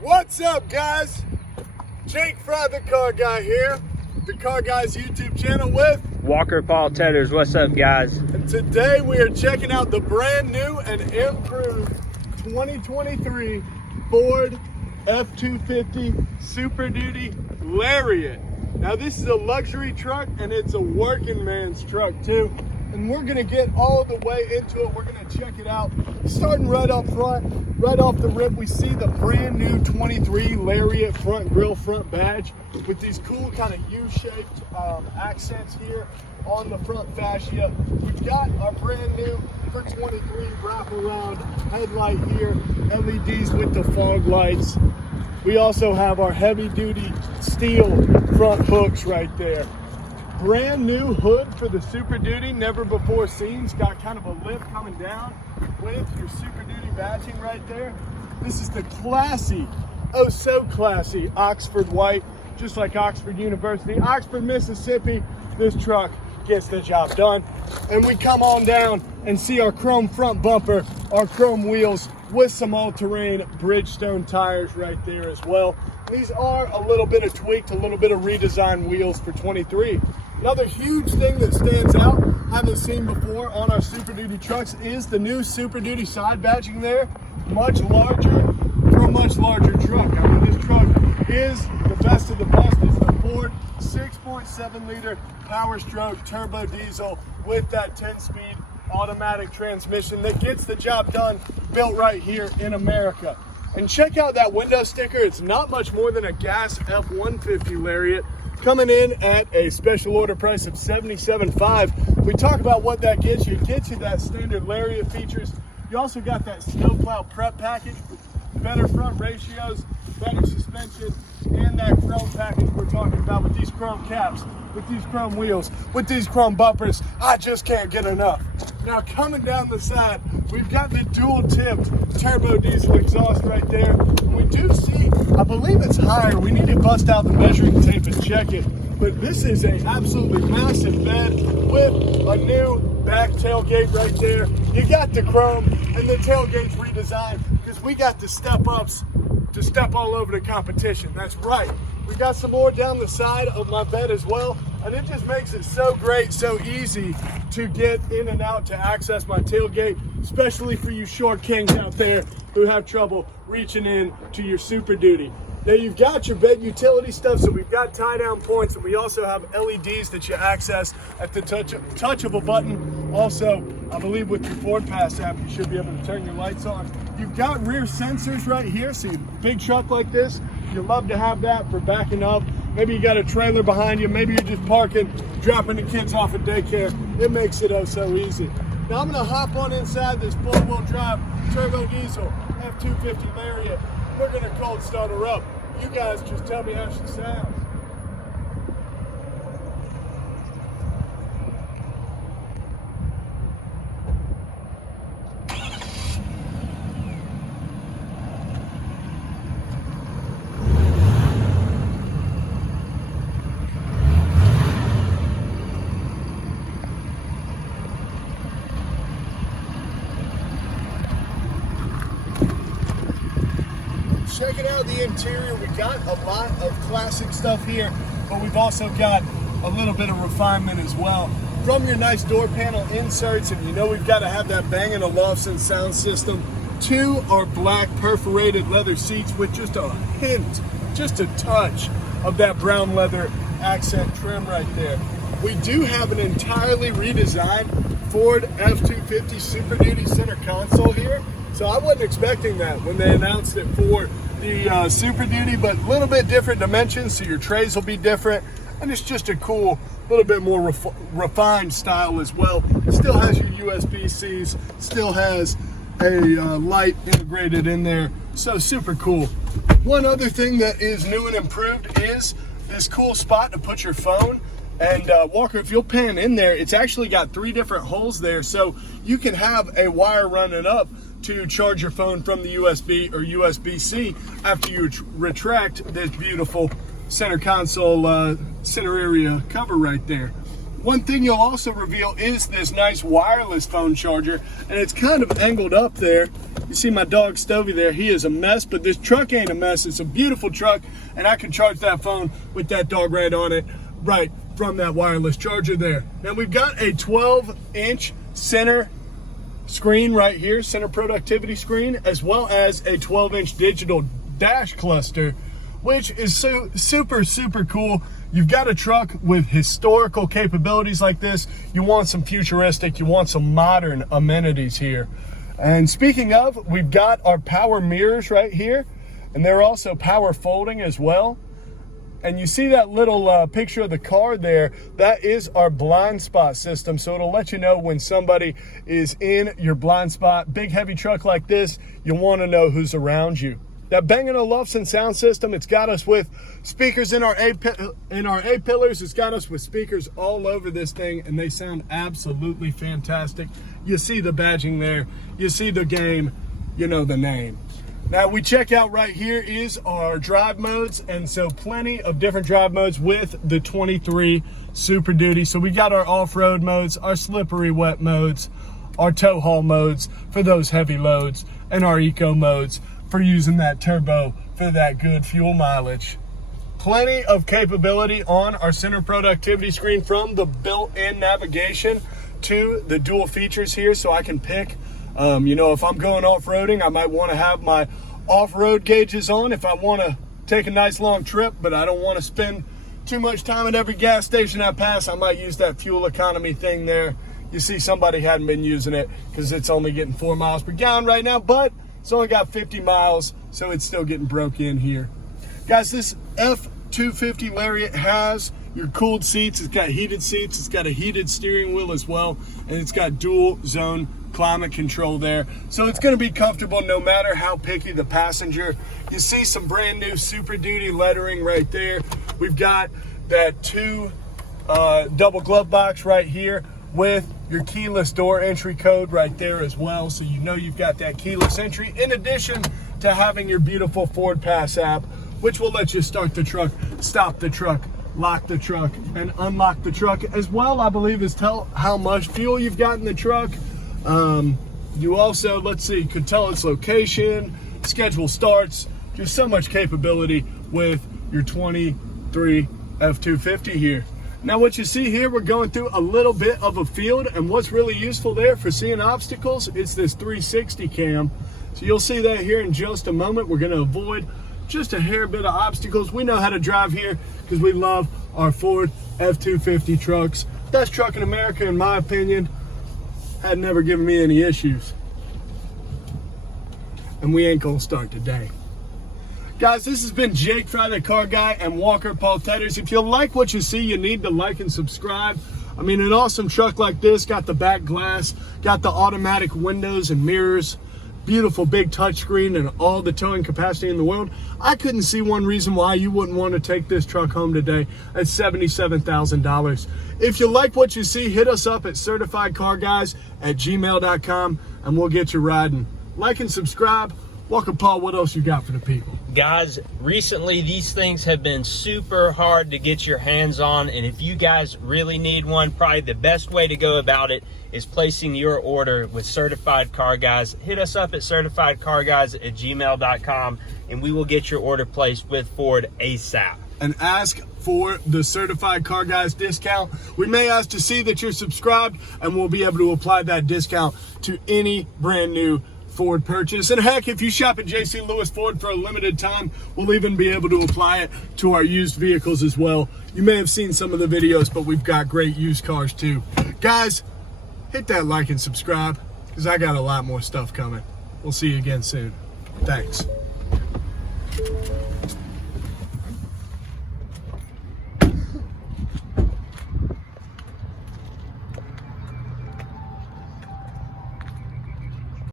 What's up, guys? Jake Fry, the Car Guy here, the Car Guy's YouTube channel with Walker Paul Tedders. What's up, guys? And today we are checking out the brand new and improved 2023 Ford F250 Super Duty LARIAT. Now this is a luxury truck and it's a working man's truck too. And we're gonna get all the way into it. We're gonna check it out. Starting right up front, right off the rip, we see the brand new 23 LARIAT front grille, front badge with these cool kind of U-shaped accents here on the front fascia. We've got our brand new for 23 wraparound headlight here, LEDs with the fog lights. We also have our heavy duty steel front hooks right there. Brand new hood for the Super Duty, never before seen. It's got kind of a lip coming down with your Super Duty badging right there. This is the classy, oh so classy Oxford white, just like Oxford University, Oxford, Mississippi. This truck gets the job done. And we come on down and see our chrome front bumper, our chrome wheels with some all-terrain Bridgestone tires right there as well. These are a little bit of tweaked, a little bit of redesigned wheels for 23. Another huge thing that stands out, haven't seen before on our Super Duty trucks, is the new Super Duty side badging there. Much larger for a much larger truck. I mean, this truck is the best of the best. It's the Ford 6.7 liter power stroke turbo diesel with that 10-speed automatic transmission that gets the job done, built right here in America. And check out that window sticker. It's not much more than a gas F250 LARIAT, coming in at a special order price of $77,500. We talk about what that gets you. It gets you that standard LARIAT features. You also got that snowplow prep package, better front ratios, better suspension, and that chrome package we're talking about with these chrome caps, with these chrome wheels, with these chrome bumpers. I just can't get enough. Now coming down the side, we've got the dual tipped turbo diesel exhaust right there. And we do see, I believe it's higher. We need to bust out the measuring tape and check it. But this is a absolutely massive bed with a new back tailgate right there. You got the chrome and the tailgate's redesigned because we got the step ups to step all over the competition. That's right. We got some more down the side of my bed as well. And it just makes it so great, so easy to get in and out to access my tailgate, especially for you short kings out there who have trouble reaching in to your Super Duty. Now you've got your bed utility stuff, so we've got tie down points, and we also have LEDs that you access at the touch of a button. Also, I believe with your Ford Pass app, you should be able to turn your lights on. You've got rear sensors right here, so a big truck like this, you love to have that for backing up. Maybe you got a trailer behind you, maybe you're just parking, dropping the kids off at daycare. It makes it oh so easy. Now I'm gonna hop on inside this 4-wheel drive turbo diesel F250 LARIAT. We're gonna cold start her up. You guys just tell me how she sounds. Checking out the interior, we got a lot of classic stuff here, but we've also got a little bit of refinement as well. From your nice door panel inserts, and you know we've got to have that Bang & Olufsen sound system, to our black perforated leather seats with just a hint, just a touch of that brown leather accent trim right there. We do have an entirely redesigned Ford F250 Super Duty center console here. So I wasn't expecting that when they announced it for the Super Duty, but a little bit different dimensions, so your trays will be different, and it's just a cool, little bit more refined style as well. It still has your USB-Cs, still has a light integrated in there, so super cool. One other thing that is new and improved is this cool spot to put your phone. And Walker, if you'll pan in there, it's actually got 3 different holes there, so you can have a wire running up to charge your phone from the USB or USB-C after you retract this beautiful center console center area cover right there. One thing you'll also reveal is this nice wireless phone charger, and it's kind of angled up there You see my dog Stovey there, he is a mess, but this truck ain't a mess. It's a beautiful truck, and I can charge that phone with that dog right on it, right from that wireless charger there. Now we've got a 12-inch center screen right here, center productivity screen, as well as a 12-inch digital dash cluster, which is super cool. You've got a truck with historical capabilities like this. You want some futuristic, you want some modern amenities here. And speaking of, we've got our power mirrors right here, and they're also power folding as well. And you see that little picture of the car there, that is our blind spot system. So it'll let you know when somebody is in your blind spot. Big heavy truck like this, you want to know who's around you. That Bang & Olufsen sound system, it's got us with speakers in our A-pillars. It's got us with speakers all over this thing, and they sound absolutely fantastic. You see the badging there. You see the game. You know the name. Now we check out right here is our drive modes, and so plenty of different drive modes with the 23 Super Duty. So we got our off-road modes, our slippery wet modes, our tow haul modes for those heavy loads, and our eco modes for using that turbo for that good fuel mileage. Plenty of capability on our center productivity screen, from the built-in navigation to the dual features here, so I can pick, you know, if I'm going off-roading, I might want to have my off-road gauges on if I want to take a nice long trip, but I don't want to spend too much time at every gas station I pass. I might use that fuel economy thing there. You see somebody hadn't been using it because it's only getting 4 miles per gallon right now, but it's only got 50 miles, so it's still getting broke in here. Guys, this F250 Lariat has your cooled seats. It's got heated seats. It's got a heated steering wheel as well, and it's got dual zone climate control there. So it's going to be comfortable no matter how picky the passenger. You see some brand new Super Duty lettering right there. We've got that double glove box right here with your keyless door entry code right there as well, so you know you've got that keyless entry, in addition to having your beautiful Ford Pass app, which will let you start the truck, stop the truck, lock the truck, and unlock the truck, as well, I believe, as tell how much fuel you've got in the truck. You also, let's see, could tell its location, schedule starts. There's so much capability with your 23 F250 here. Now what you see here, we're going through a little bit of a field, and what's really useful there for seeing obstacles is this 360 cam. So you'll see that here in just a moment. We're going to avoid just a hair bit of obstacles. We know how to drive here because we love our Ford F250 trucks. Best truck in America, in my opinion. Had never given me any issues. And we ain't gonna start today. Guys, this has been Jake Fry, the Car Guy, and Walker Paul Tedders. If you like what you see, you need to like and subscribe. I mean, an awesome truck like this, got the back glass, got the automatic windows and mirrors, beautiful big touchscreen, and all the towing capacity in the world. I couldn't see one reason why you wouldn't want to take this truck home today at $77,000. If you like what you see, hit us up at certifiedcarguys@gmail.com, and we'll get you riding. Like and subscribe. Walker Paul, what else you got for the people? Guys, recently these things have been super hard to get your hands on, and if you guys really need one, probably the best way to go about it is placing your order with Certified Car Guys. Hit us up at certifiedcarguys@gmail.com, and we will get your order placed with Ford ASAP. And ask for the Certified Car Guys discount. We may ask to see that you're subscribed, and we'll be able to apply that discount to any brand new Ford purchase. And heck, if you shop at J.C. Lewis Ford for a limited time, we'll even be able to apply it to our used vehicles as well. You may have seen some of the videos, but we've got great used cars too. Guys, hit that like and subscribe, because I got a lot more stuff coming. We'll see you again soon. Thanks.